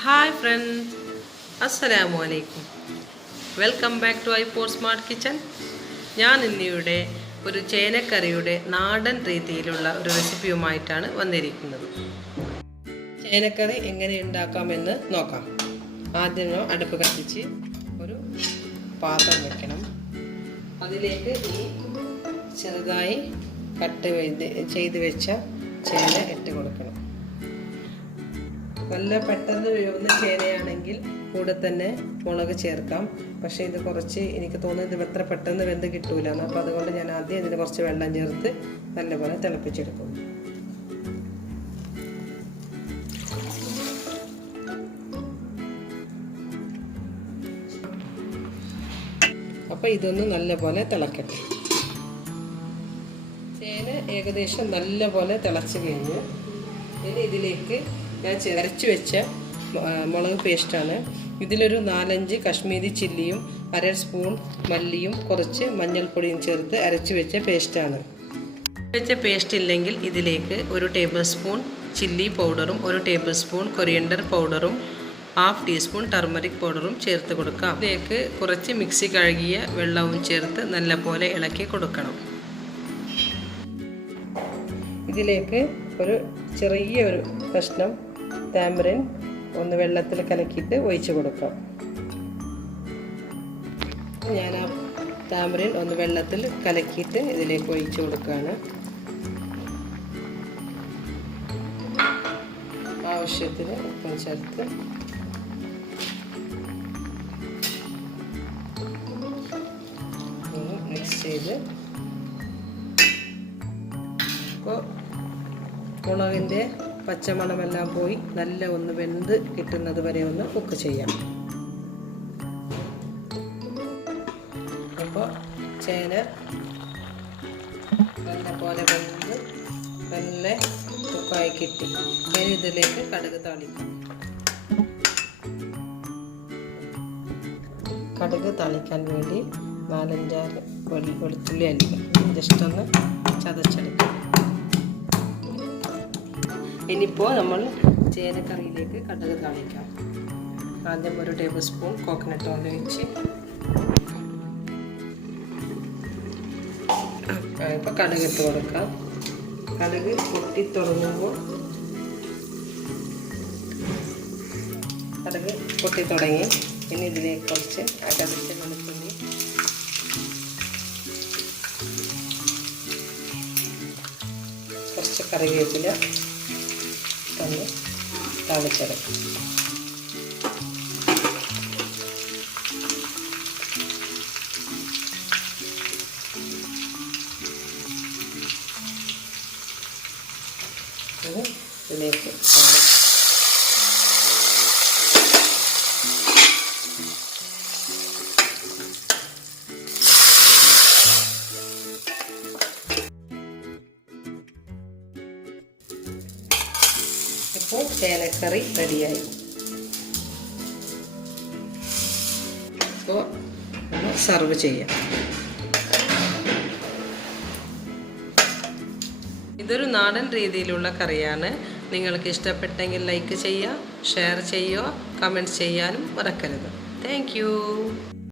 Hi friends, Assalamu alaikum. Welcome back to iPod Smart Kitchen. ഞാൻ ഇന്നിവിടെ ഒരു ചേനക്കറിയുടെ നാടൻ രീതിയിലുള്ള ഒരു റെസിപ്പിയുമായിട്ടാണ് വന്നിരിക്കുന്നത്. ചേനക്കറി എങ്ങനെ ഉണ്ടാക്കാമെന്ന് നോക്കാം. ആദ്യം അടുപ്പ് കത്തിച്ച് ഒരു പാത്രം വെക്കണം. അതിലേക്ക് ഈ ചെറുതായി കട്ട് ചെയ്ത് വെച്ച ചേന ഇട്ട് കൊടുക്കണം. നല്ല പെട്ടെന്ന് വേവുന്ന ചേനയാണെങ്കിൽ കൂടെ തന്നെ മുളക് ചേർക്കാം. പക്ഷേ ഇത് കുറച്ച് എനിക്ക് തോന്നുന്നത് ഇത് എത്ര പെട്ടെന്ന് വെന്ത് കിട്ടൂല. അപ്പോൾ അതുകൊണ്ട് ഞാൻ ആദ്യം ഇതിന് കുറച്ച് വെള്ളം ചേർത്ത് നല്ലപോലെ തിളപ്പിച്ചെടുക്കും. അപ്പോൾ ഇതൊന്ന് നല്ലപോലെ തിളക്കട്ടെ. ചേന ഏകദേശം നല്ലപോലെ തിളച്ച് കഴിഞ്ഞു. ഇനി ഇതിലേക്ക് ഞാൻ അരച്ച് വെച്ച മുളക് പേസ്റ്റാണ്. ഇതിലൊരു 4-5 കശ്മീരി ചില്ലിയും 1/2 സ്പൂൺ മല്ലിയും കുറച്ച് മഞ്ഞൾപ്പൊടിയും ചേർത്ത് അരച്ച് വെച്ച പേസ്റ്റാണ്. വെച്ച പേസ്റ്റ് ഇല്ലെങ്കിൽ ഇതിലേക്ക് 1 ടേബിൾ സ്പൂൺ ചില്ലി പൗഡറും 1 ടേബിൾ സ്പൂൺ കൊറിയൻഡർ പൗഡറും 1/2 ടീസ്പൂൺ ടർമറിക് പൗഡറും ചേർത്ത് കൊടുക്കാം. ഇതിലേക്ക് കുറച്ച് മിക്സി കഴുകിയ വെള്ളവും ചേർത്ത് നല്ലപോലെ ഇളക്കി കൊടുക്കണം. ഇതിലേക്ക് ഒരു ചെറിയൊരു കഷ്ണം താമരൻ ഒന്ന് വെള്ളത്തിൽ കലക്കിയിട്ട് ഒഴിച്ച് കൊടുക്കാം. ഞാൻ ആ താമരൻ ഒന്ന് വെള്ളത്തിൽ കലക്കിയിട്ട് ഇതിലേക്ക് ഒഴിച്ച് കൊടുക്കുകയാണ്. ആവശ്യത്തിന് ഉപ്പും ചേർത്ത് മിക്സ് ചെയ്ത് മുളകിൻ്റെ പച്ചമണമെല്ലാം പോയി നല്ല ഒന്ന് വെന്ത് കിട്ടുന്നത് വരെ ഒന്ന് കുക്ക് ചെയ്യാം. അപ്പോൾ ചേന നല്ലപോലെ വെന്ത് നല്ല കുക്കായി കിട്ടി. ഇനി ഇതിലേക്ക് കടുക് താളിക്കാം. കടുക് താളിക്കാൻ വേണ്ടി 4-5 വെളുത്തുള്ളി അല്ലിക ജസ്റ്റ് ഒന്ന് ചതച്ചെടുക്കാം. ഇനിയിപ്പോൾ നമ്മൾ ചേനക്കറിയിലേക്ക് കടുക് താളിക്കാം. ആദ്യം 1 ടേബിൾ സ്പൂൺ കോക്കനട്ട് ഓയിൽ ഒഴിച്ച് ഇപ്പോൾ കടുക് ഇട്ട് കൊടുക്കാം. കടുക് പൊട്ടി തുടങ്ങുമ്പോൾ കടുക് പൊട്ടി തുടങ്ങി. ഇനി ഇതിലേക്ക് കുറച്ച് അകടിച്ച വെളുത്തുള്ളി, കുറച്ച് കറിവേപ്പില ഒന്ന് താളിച്ചെടുക്കും. ഇതിലേക്ക് ഇപ്പോൾ ചേനക്കറി റെഡിയായി. ഇപ്പോൾ സർവ് ചെയ്യാം. ഇതൊരു നാടൻ രീതിയിലുള്ള കറിയാണ്. നിങ്ങൾക്ക് ഇഷ്ടപ്പെട്ടെങ്കിൽ ലൈക്ക് ചെയ്യുക, ഷെയർ ചെയ്യുക, കമൻറ്റ് ചെയ്യാനും മറക്കരുത്. Thank you.